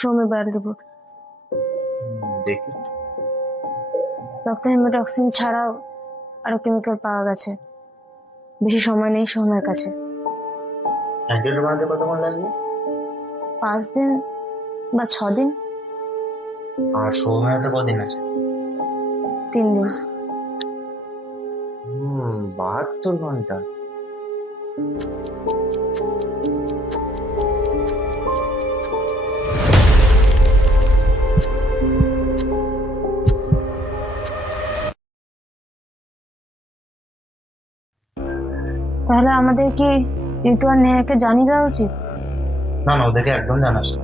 সৌম্যের blood report. দেখি। রক্তে হেমাটোক্সিন ছাড়াও আরো কেমিক্যাল পাওয়া গেছে। বেশি সময় নেই সৌম্যের কাছে। অ্যান্টিডোট বানাতে কতক্ষণ লাগবে? 5 দিন বা 6 দিন। আর সৌম্যের হাতে কদিন আছে? 3 দিন। 72 ঘন্টা। তাহলে আমাদের কি ঋতু আর নেহাকে জানিয়ে দেওয়া উচিত? না না, ওদেরকে একদম জানাস না।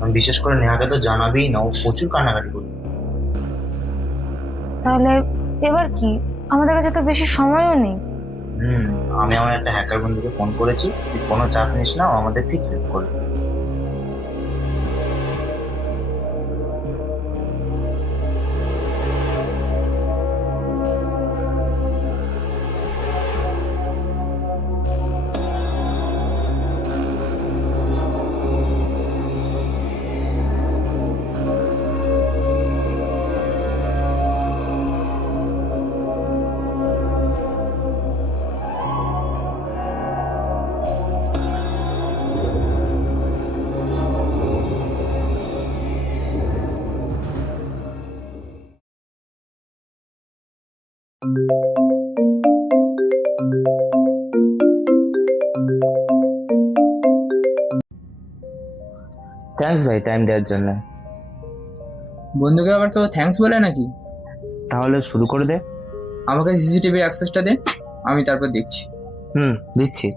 আমি বিশেষ করে নেহাকে তো জানাবেই না, ও প্রচুর কান্নাকাটি করবে। তাহলে এবার কি? আমাদের কাছে তো বেশি সময়ও নেই। হুম আমি আমার একটা হ্যাকার বন্ধুকে ফোন করেছি, তুই কোনো চাপ নিস না, ও আমাদের ঠিক হেল্প করবে। থ্যাঙ্কস ভাই টাইম দেওয়ার জন্য। বন্ধুকে আবার কেউ থ্যাঙ্কস বলে নাকি? তাহলে শুরু করে দে। আমাকে সিসিটিভি অ্যাক্সেসটা দে, আমি তারপর দেখছি। দিচ্ছি।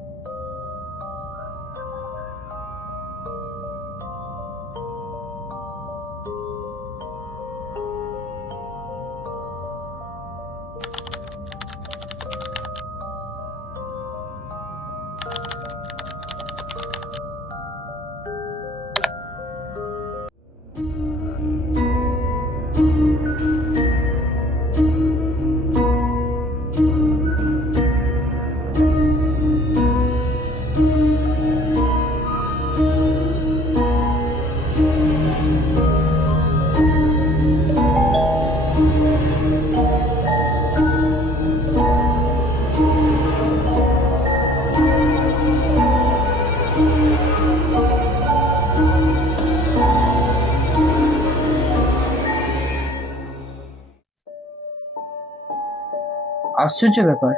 আশ্চর্য ব্যাপার,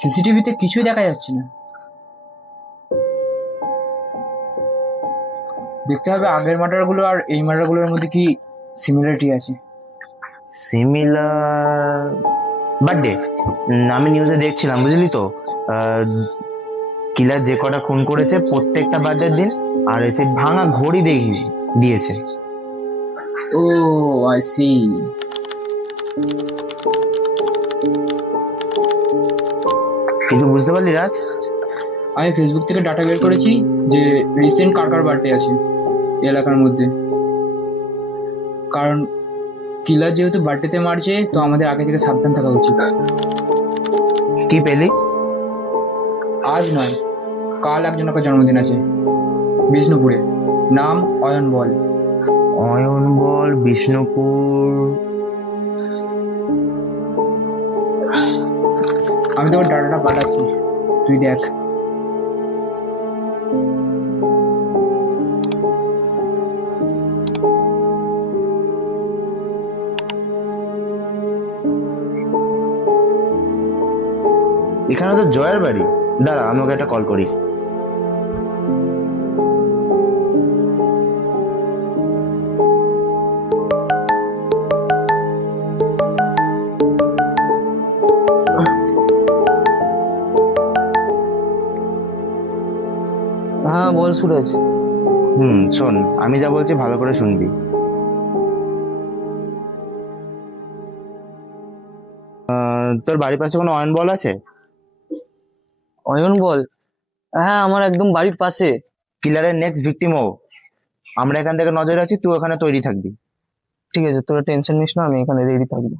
সিসিটিভিতে কিছুই দেখা যাচ্ছে না। দেখতে হবে আগের মার্ডারগুলো আর এই মার্ডারগুলোর মধ্যে কি সিমিলারিটি আছে। Similar birthday. আমি নিউজে দেখছিলাম, বুঝলি তো। কিলার যে কটা খুন করেছে প্রত্যেকটা বার্থডের দিন আর এসে ভাঙা ঘড়ি দিয়েছে। ও আই সি। কিছু বুঝতে পারলি রাজ? আমি ফেসবুক থেকে ডাটা বের করেছি যে রিসেন্ট কার কার বার্থডে আছে এই এলাকার মধ্যে। কারণ কিলার যেহেতু বার্থডেতে মারছে, তো আমাদের আগে থেকে সাবধান থাকা উচিত। কি পেলি? আজ নয়, কাল একজনের জন্মদিন আছে বিষ্ণুপুরে, নাম অয়ন বল। অয়ন বল, বিষ্ণুপুর। আমি তোর ডাটাটা পাঠাচ্ছি, তুই দেখ। এখানে তো জয়ের বাড়ি। দাঁড়া আমি ওকে একটা কল করি। হ্যাঁ বল সুরজ। শোন, আমি যা বলছি ভালো করে শুনবি। তোর বাড়ির পাশে কোনো অয়ন বল আছে? অয়ন বল? হ্যাঁ আমার একদম বাড়ির পাশে। কিলারের নেক্সট ভিকটিম ও। আমরা এখান থেকে নজর রাখছি, তুই ওখানে তৈরি থাকবি। ঠিক আছে, তোরা টেনশন নিস না, আমি এখানে রেডি থাকবো।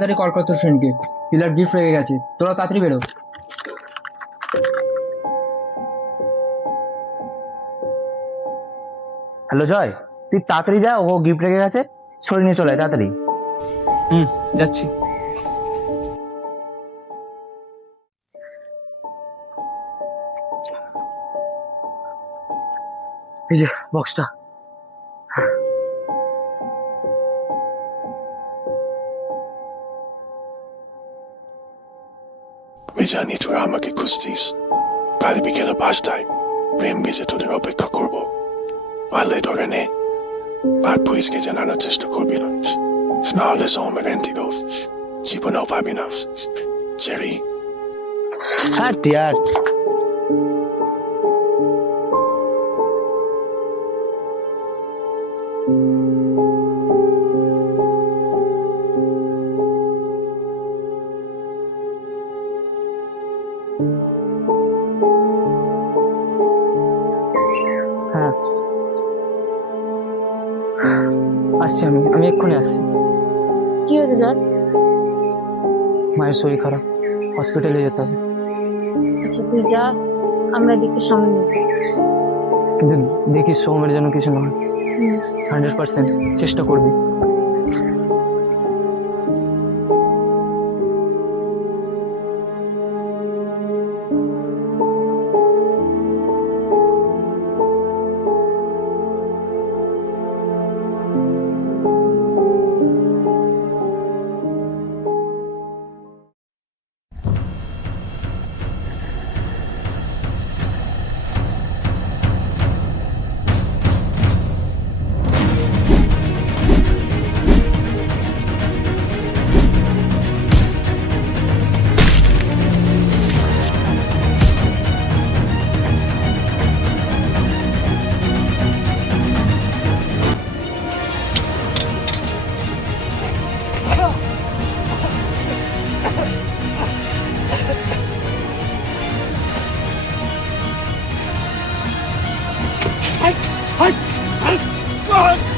তাড়াতাড়ি কল কর তোর ফ্রেন্ডকে, কিলার গিফট রেখে গেছে, তোরা তাড়াতাড়ি বেরো। হ্যালো জয়, তুই তাড়াতাড়ি যা, ও গিফট রেখে গেছে, সরিয়ে নিয়ে চলে আয় তাড়াতাড়ি। যাচ্ছি। এই যে বক্সটা। আমি জানি তোরা আমাকে খুঁজছিস। কাল বিকেলে 5টায় প্রেম বেজে তোদের অপেক্ষা করব। পারলে ধরে নে, আর পুলিশকে জানানোর চেষ্টা করবি না, নাহলে সোমের অ্যান্টিডোট জীবনেও পাবি না। জেরি, হ্যাঁ টিয়ার। হ্যাঁ আসছি, আমি এক্ষুনি আসছি। কি হয়েছে জয়? মায়ের শরীর খারাপ, হসপিটালে যেতে হবে। আচ্ছা তুই যা, আমরা দিকে সামনে নেব। কিন্তু দেখি সৌমের যেন কিছু না হয়। 100% চেষ্টা করবি। Hey!